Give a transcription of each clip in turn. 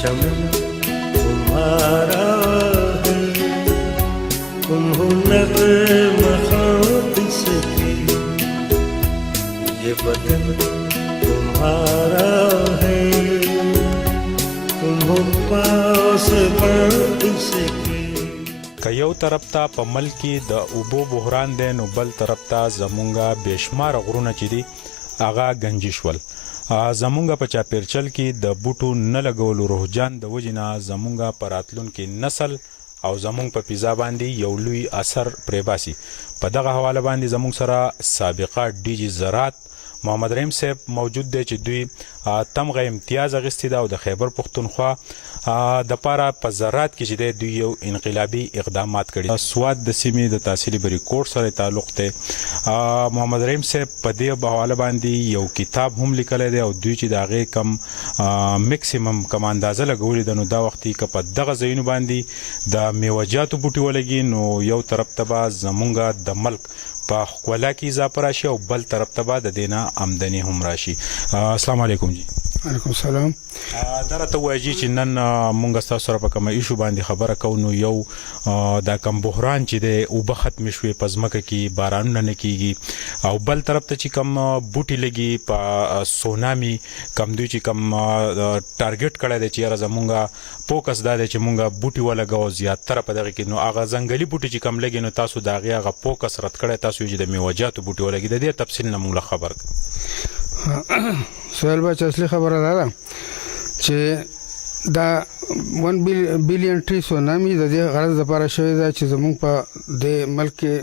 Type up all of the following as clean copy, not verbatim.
चमन तुम्हारा है, तुम हो नग़्मा ख़ाक सकी, ये बदन तुम्हारा है, तुम हो पास बांध सकी. که یو طرف ته په ملک کې د اوبو بحران دی نو بل طرف ته زمونږ بېشماره غرونه چې دي هغه ګنجي شول. زمونږ په چاپیرچل کې د بوټو نه لګولو رجحان د وجې نه زمونږ په راتلونکي نسل او زمونږ په فضا باندې یو لوی اثر پرې باسي. په دغه حواله باندې زمونږ سره سابقه ډي جي زراعت محمد رحیم صاحب موجود دی چې دوی تمغه امتیاز اخیستی ده او د خیبر پښتونخوا د پاره په زراعت کې چې دی دوی یو انقلابي اقدامات کړي. سواد د سیمې د تحصیلي بریکوټ سره تعلق دی. محمد رحیم صاحب په دې حواله باندې یو کتاب هم لیکلی دی او دوی چې د هغې کم میکسیمم کم اندازه لګولې ده نو دا وختي که په دغه ځایونو باندې د میوجاتو بوټي ولګي نو یو طرف ته به زمونږ د ملک په ښکلا کې اضافه راشي او بل طرف ته به د دې نه آمدني هم راشي. السلام علیکم جی. علیکم السلام. دا راته ووایه چې نن مونږ ستاسو سره په کومه ایشو باندې خبره کوو نو یو دا کم بحران چې دی اوبه ختمې شوې په ځمکه کې بارانونه نه کیږي او بل طرف ته چې کم بوټي لګي په سونامي کم دوی چې کم ټارګټ کړی دی چې یاره زمونږ فوکس دا دی چې مونږ بوټي ولګوو زیاتره په دغه کې نو هغه ځنګلي بوټي چې کم لګي نو تاسو د هغې هغه فوکس رد کړی تاسو چې د میوجاتو بوټي ولګي د دې تفصیل نه مونږ له خبر سوال بچ اصلي خبره ده چې دا 1 بلین ټری سونامي د دې غرض لپاره شوی ده چې زموږ په د ملک کې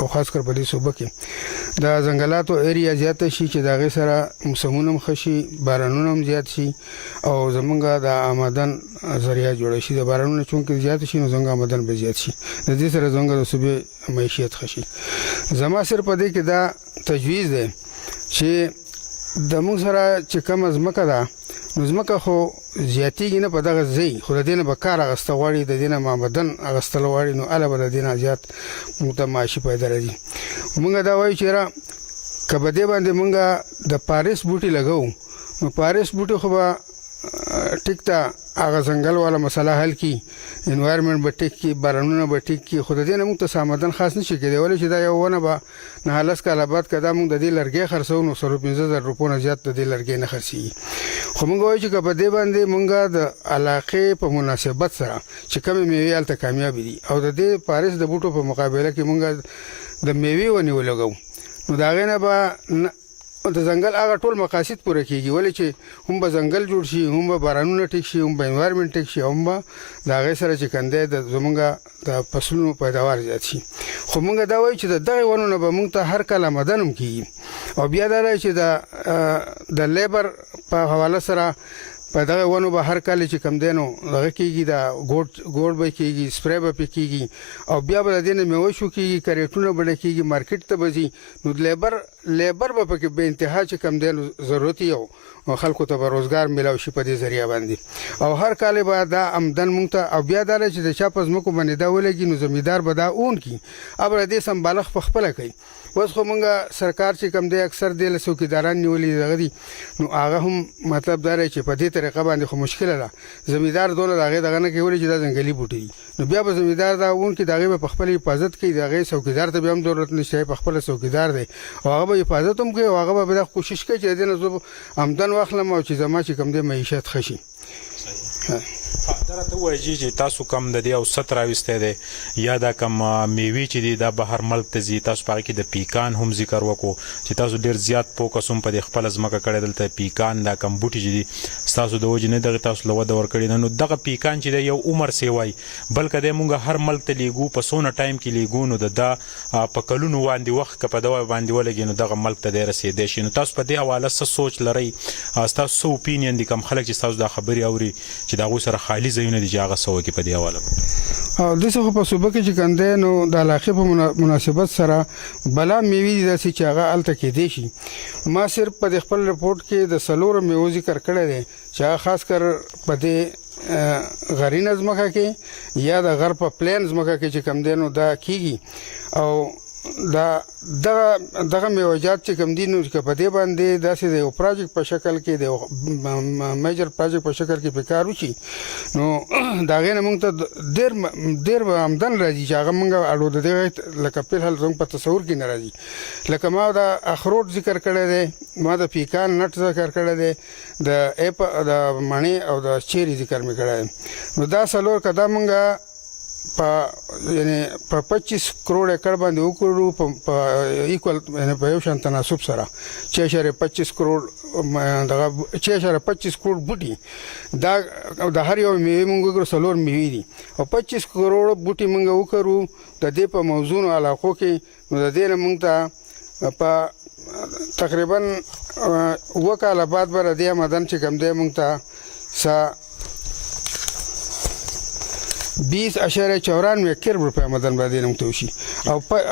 او خاص کر په دې صوبه کې د ځنګلاتو ایریا زیاته شي چې د هغې سره موسمونه هم ښه شي، بارانونه هم زیات شي او زمونږ د آمدن ذریعه جوړه شي. د بارانونه چونکې زیات شي نو زموږ آمدن به زیات شي، د دې سره زموږ د صوبې معیشت ښه شي. زما صرف په دې کې دا تجویز دی چې د موږ سره چې کومه ځمکه ده نو ځمکه خو زیاتېږي نه په دغه ځای، خو د دې نه به کار اخیسته غواړي، د دې نه آمدن اخیستل غواړي نو هله به د دې نه زیات موږ ته معاشي پیدا راځي. موږ دا وایو چې یاره که په دې باندې موږ د پاریس بوټي لګوو نو پاریس بوټي خو به ټیک ته هغه ځنګل والا مسله حل کړي، انوایرمنټ به ټیک کړي، بارانونه به ټیک کړي، خو د دې نه موږ ته آمدن خاص نشي کېدی. ولې چې دا یو ونه به 9 کاله بعد که دا موږ د دې لرګی خرڅوو نو 115,000 روپیو نه زیات د دې لرګی نه خرڅېږي. خو موږ وایو چې که په دې باندې موږ د علاقې په مناسبت سره چې کومې میوې هلته کامیابې دي او د دې پاریس د بوټو په مقابله کې موږ د میوې ونې ولګوو نو د هغې نه به د ځنګل هغه ټول مقاصد پوره کېږي. ولې چې هم به ځنګل جوړ شي، هم به بارانونه ټیک شي، هم به انوایرمنټ ټیک شي، هم به د هغې سره چې کنده د زمونږ د فصلونو پیداوار زیات شي. خو موږ دا وایو چې د دغې ونو نه به موږ ته هر کال آمدن هم کېږي او بیا دا دی چې د لیبر په حواله سره په دغه ونو به هر کال چې کم دی نو دغه کېږي، د ګوډ به کېږي، سپری به پې کېږي او بیا به د دې نه میوه شو کېږي، کریټونه به ډکېږي، مارکیټ ته به ځي نو لیبر به پکې بې انتها چې کم دی نو ضرورت یو خلکو ته به روزګار میلاو شي په دې ذریعه باندې او هر کال به دا آمدن مونږ ته. او بیا دا چې د چا په ځمکو باندې دا ولګي نو زمیندار به دا اون کړي او د دې سمبالښت په خپله کوي. اوس خو مونږ سرکار چې کم دی اکثر دی له څوکیداران نیولي دغه دي نو هغه هم مطلب دا دی چې په دې طریقه باندې خو مشکله ده. زمیندار دونه د هغې دغه نه کوي ولې چې دا ځنګلي بوټي دي نو بیا به زمیندار دا اون کړي، د هغې به په خپله حفاظت کوي، د هغې څوکیدار ته بیا هم ضرورت نشته، په خپله څوکیدار دی او هغه به حفاظت هم کوي او هغه به دا کوشش کوي چې د دې نه زه آمدن واخلم او چې زما چې کوم دی معیشت ښه شي. دا راته ووایه چې تاسو کم د دې او ست راویستی دی یا دا کم میوې چې دي دا بهر ملک ته ځي، تاسو په هغې کې د پیکان هم ذکر وکړو چې تاسو ډېر زیات فوکس هم په دې خپله ځمکه کړی دلته پیکان دا کم بوټي چې دي ستاسو د وجې نه دغې تاسو له وده ورکړې ده نو دغه پیکان چې دی یو عمر سیوی بلکې دی مونږ هر ملک ته لیږو په څونه ټایم کې لیږو نو د دا په کلونو باندې وخت که په دغه باندې ولګي نو دغه ملک ته دی رسېدی شي. نو تاسو په دې حواله څه سوچ لرئ؟ ستاسو څه اوپینین دي؟ کم خلک چې ستاسو دا خبرې اوري چې د هغوی سره خالي ځایونه دي چې هغه څه وکړي په دې حواله؟ داسې خو په صوبه کې چې کوم دی نو د علاقې په مناسبت سره بلا میوې دي داسې چې هغه هلته کېدی شي. ما صرف په دې خپل رپورټ کې د 4 میوو ذکر کړی دی چې هغه خاص کر په دې غرینه ځمکه کې یا د غر په پلین ځمکه کې چې کوم دی نو دا کېږي او دغه میوجات چې کوم دي نو چې په دې باندې داسې د یو پروجیکټ په شکل کې د میجر پروجیکټ په شکل کې په کار وشي نو دا غي نه موږ ته ډېر آمدن راځي چې هغه موږ اړو د دې لکه په حال زموږ په تصور کې نه راځي لکه ما دا اخروټ ذکر کړی دی ما د پیکان نټ ذکر کړی دی د د مڼې او د چیري ذکر مې کړی نو دا څلور کدا موږ یعنی په 25 کروڑ ایکړ باندې وکړو په ایکوال یعنی په یو شان تناسب سره 6.25 کروڑ دغه 6.25 کروڑ بوټي دا د هر یو میوه موږ وګورو څلور میوې دي او 25 کروڑ بوټي موږ وکړو د دې په موضوع علاقو کې نو د دې موږ ته په تقریبا وکاله بعد بر دې آمدن چې کوم دی موږ ته 20.94 کرب روپے آمدن باندې نمته وشي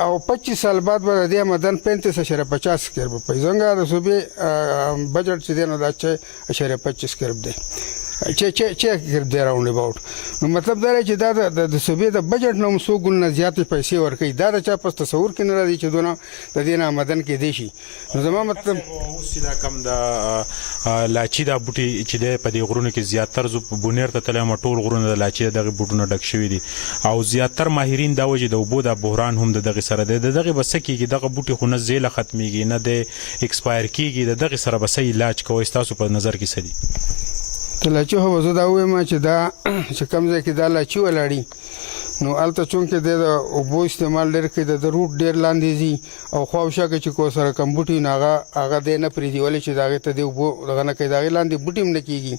او 25 سال بعد به د آمدن 35.50 کرب روپے څنګه د صوبې بجټ چې دی نو دا 6.25 کرب دی چې کرب دی راوند اباوت نو مطلب دا چې دا د صوبې د بجټ نو سو ګونه زیاتې پیسې ورکړي دا د چا په تصور کې نه راځي چې دونه د دې آمدن کې دی شي نو زما مطلب اوس دا کم د لاچی دا بوټي چې د په دې غرونو کې زیاتر زو بونیر ته تلم ټول غرونه د لاچی دغه بوټونه ډک شوی دي او زیاتر ماهرین دا وجه د وبو د بحران هم دغه سره دغه بس کېږي دغه بوټي خو نه زیله ختميږي نه د ایکسپایر کېږي دغه سره بس علاج کوي تاسو په نظر کې سدي تلاچی هو زه دا وایم چې دا چې کوم ځای کې دا لاچی ولاړی نو الته چونکه د اوبو استعمال ډېر کوي د روټ ډېر لاندې زی او خواوشا کې چې کو سره کم بوټي هغه د نه پریدي ولې چې داغه ته دی اوبو دغه نه کوي داغه لاندې بوټي هم نه کیږي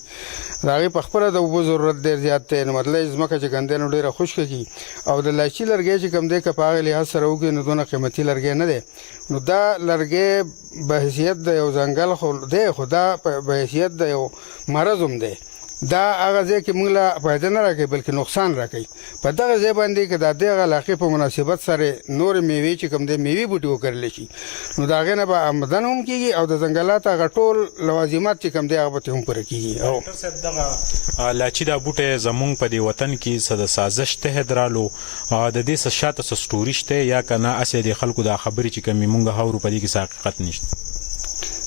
داغه په خپل د اوبو ضرورت ډېر زیات دی نو مطلب زمکه چې ګندې نو ډېر خشک کی او د لاچی لرګي چې کم دی کپاغه له سره وګي نو دونه قیمتي لرګي نه دی نو دا لرګي به حیثیت د یو ځنګل خو دی خدا په حیثیت د یو مرض هم دی دا هغه ځای کې موږ لا فائدہ نه راکوي بلکې نقصان راکوي په دغه ځای باندې که د دغه علاقې په مناسبت سره نور میوې چې کوم دی میوې بوټي وکرلی شي نو د هغې نه به آمدن هم کېږي او د ځنګلات هغه ټول لوازمات چې کوم دی هغه به هم پوره کېږي او دغه لاچي دا بوټی زمونږ په دې وطن کې څه د سازش تحت رالو د دې څه شاته څه سټوري شته یا که نه هسې د خلکو دا خبرې چې کومې مونږ هورو په دې کې څه حقیقت نشته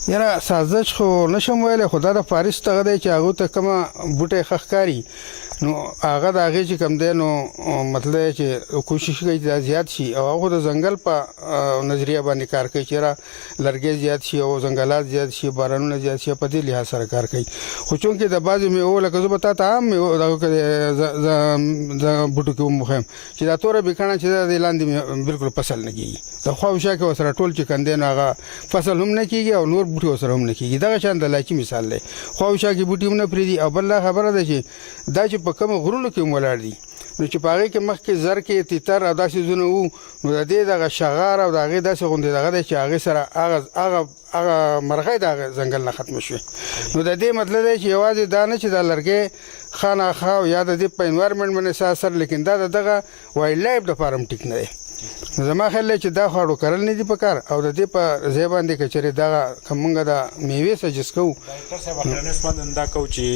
یاره سازش خو نشم ویلی خو دا د فارس دغه دی چې هغو ته کومه بوټی ښه ښکاري نو هغه د هغې چې کوم دی نو مطلب چې کوشش کوي چې دا زیات شي او هغه د ځنګل په نظریه باندې کار کوي چې یاره لرګی زیات شي او ځنګلات زیات شي بارانونه زیات شي په دې لحاظ سره کار کوي خو چونکې د بعضې میوو لکه زه به تا ته عام میوو دغه بوټو کې ومخیم چې دا توره بیکاڼه چې دا د لاندې بالکل فصل نه کېږي د خواوشا کې ورسره ټول چې کوم دی نو هغه فصل هم نه کېږي او نور بوټي ورسره هم نه کېږي دغه شان د لاچي مثال دی خواوشا کې بوټي هم نه پرېږدي او بله خبره ده چې دا چې په کوم غرونو کې ولاړ دي نو چې په هغې کې مخکې زر کې تیتر او داسې ځونه وو نو د دې دغه شغار او د هغې داسې غوندې دغه دی چې هغې سره هغه مرغۍ د هغه ځنګل نه ختمه شوې نو د دې مطلب دی چې یوازې دا نه چې دا لرګی خاناخوا او یا د دې په انوایرمنټ باندې څه اثر لیکن دا د دغه وایلډ لایف دپاره هم ټیک نه دی زما خیال دی چې دا خواړو کرل نه دي په کار او د دې په ځای باندې که چېرې دغه که مونږ د میوې سجست کوو ډاکټر صاحب اخرنیس من دا کوو چې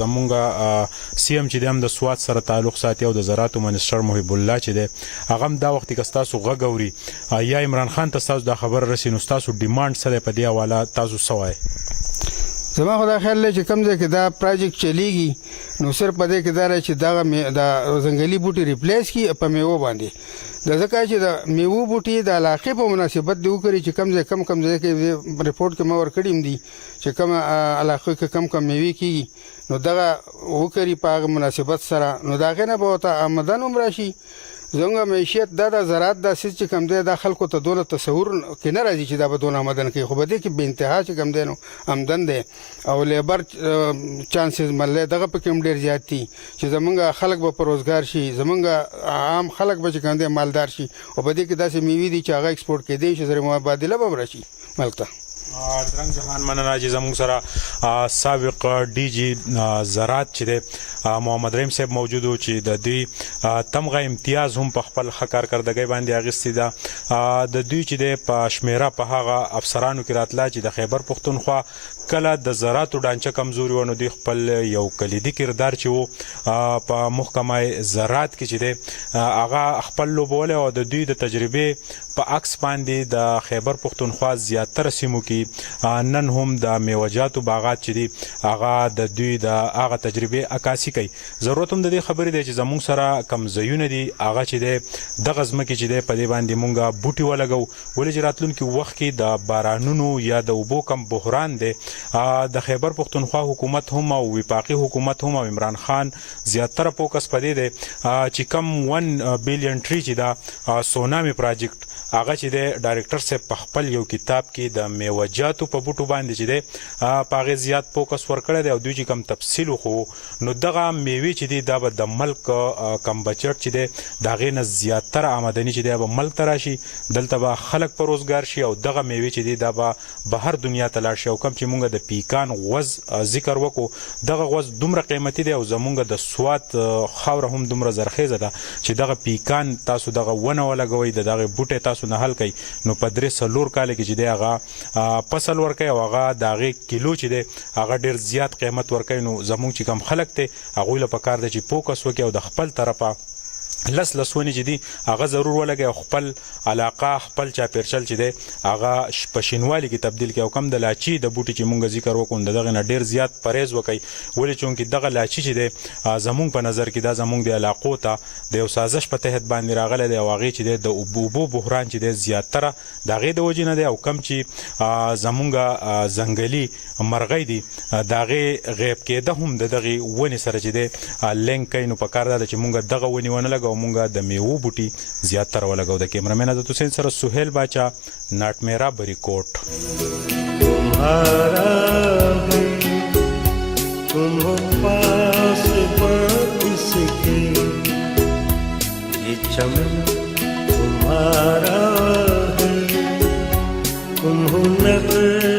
زمونږ سی ایم چې دی هم د سوات سره تعلق ساتي او د زراعتو منسټر محب الله چې دی هغه هم دا وخت کې ستاسو غږ اوري یا عمران خان ته ستاسو دا خبر رسي نو ستاسو ډیمانډ څه دی په دې حواله تاسو څه وایئ زما خو دا خیال دی چې کوم ځای کې دا پروجیکټ چلیږي نو صرف په دې کې دا دی چې دغه د ځنګلي بوټي ریپلیس کړي په میوو باندې د ځکه چې د میوو بوټي د علاقې په مناسبت دی وکړي چې کوم ځای کم ځای کې رپورټ کې ما ورکړي هم دي چې کوم علاقې کې کم میوې کېږي نو دغه وکړي په هغه مناسبت سره نو د هغې نه به ورته آمدن هم راشي زموږ معیشت دا د زراعت داسې چې کوم دی دا خلکو ته دونه تصور کې نه راځي چې دا به دونه آمدن کوي خو په دې کې بې انتها چې کوم دی نو آمدن دی او لیبر چانسز مطلب دغه پکې هم ډېر زیات دي چې زمونږ خلک به په روزګار شي زمونږ عام خلک به چې کوم دی مالدار شي او په دې کې داسې میوې دي چې هغه ایکسپورټ کېدی شي سره مبادله به هم راشي ملک ته درنګ جهان مننه چې زموږ سره سابق ډي جي زراعت چې دی محمد رحیم صاحب موجود و چې د دوی تمغه امتیاز هم په خپل ښه کارکردګۍ باندې اخیستې ده. د دوی چې دی په شمیره په هغه افسرانو کې راتله چې د خیبر پښتونخوا کله د زراعتو ډانچه کمزوري و، نو دوی خپل یو کلیدي کردار چې و په محکمه زراعت کې چې دی هغه خپل لوبولی او د دوی د تجربې په عکس باندې د خیبر پښتونخوا زیاتره سیمو کې نن هم د میوه‌جاتو باغات چې دي هغه د دوی د هغه تجربې عکاسي کوي. ضرورت هم د دې خبرې دی چې زموږ سره کم ځایونه دي هغه چې دی دغه ځمکې چې دی په دې باندې مونږ بوټي ولګو، ولې چې راتلونکي وخت کې د بارانونو یا د اوبو کم بحران دی د خیبر پښتونخوا حکومت هم او وفاقي حکومت هم او عمران خان زیاتره فوکس په دې دی چې کم 1 بلین ټری چې دا سونامي پراجیکټ هغه چې دی ډایرکټر صاحب په خپل یو کتاب کې د میوه‌جاتو په بوټو باندې چې دی په هغې زیات فوکس ورکړی دی او دوی چې کم تفصیل وښو نو دغه میوې چې دی دا به د ملک کم بجټ چې دی د هغې نه زیاتره آمدني چې دی به ملک ته راشي، دلته به خلک په روزګار شي او دغه میوې چې دی دا به بهر دنیا ته لاړ شي. او کم چې مونږ د پیکان غوز ذکر وکړو، دغه غوز دومره قیمتي دی او زمونږ د سوات خاوره هم دومره زرخیزه ده چې دغه پیکان تاسو دغه ونه ولګوئ، د دغې بوټی تاسو نه حل کوي نو په 3-4 کال کې چې دی هغه فصل ورکوي او هغه د هغې کیلو چې دی هغه ډېر زیات قیمت ورکوي. نو زموږ چې کم خلک دی هغوی له پکار دی چې فوکس وکړي او د خپل طرفه لسونې چې دي هغه ضرور ولګي او خپل علاقه خپل چاپیرچل چې دی هغه په شینوالي کې تبدیل کړي او کم د لاچي د بوټي چې مونږ ذکر وکړو د دغې نه ډېر زیات پرهیز وکړي، ولې چونکې دغه لاچي چې دی زمونږ په نظر کې دا زمونږ د علاقو ته د یو سازش په تحت باندې راغلی دی او هغې چې دی د اوبو بحران چې دی زیاتره د هغې د وجې نه دی او کم چې زمونږ ځنګلي مرغۍ دي د هغې غیب کېده هم د دغې ونې سره چې دی لینک کوي. نو په کار دا ده چې مونږ دغه ونې ونه لګو مونږ د میوو بوټي زیاتره ولګو. د کیمرامین عزت حسین سره سهیل باچا، ناټمیرا بریکوټ. تمہارا ہے، تم ہو نغمہ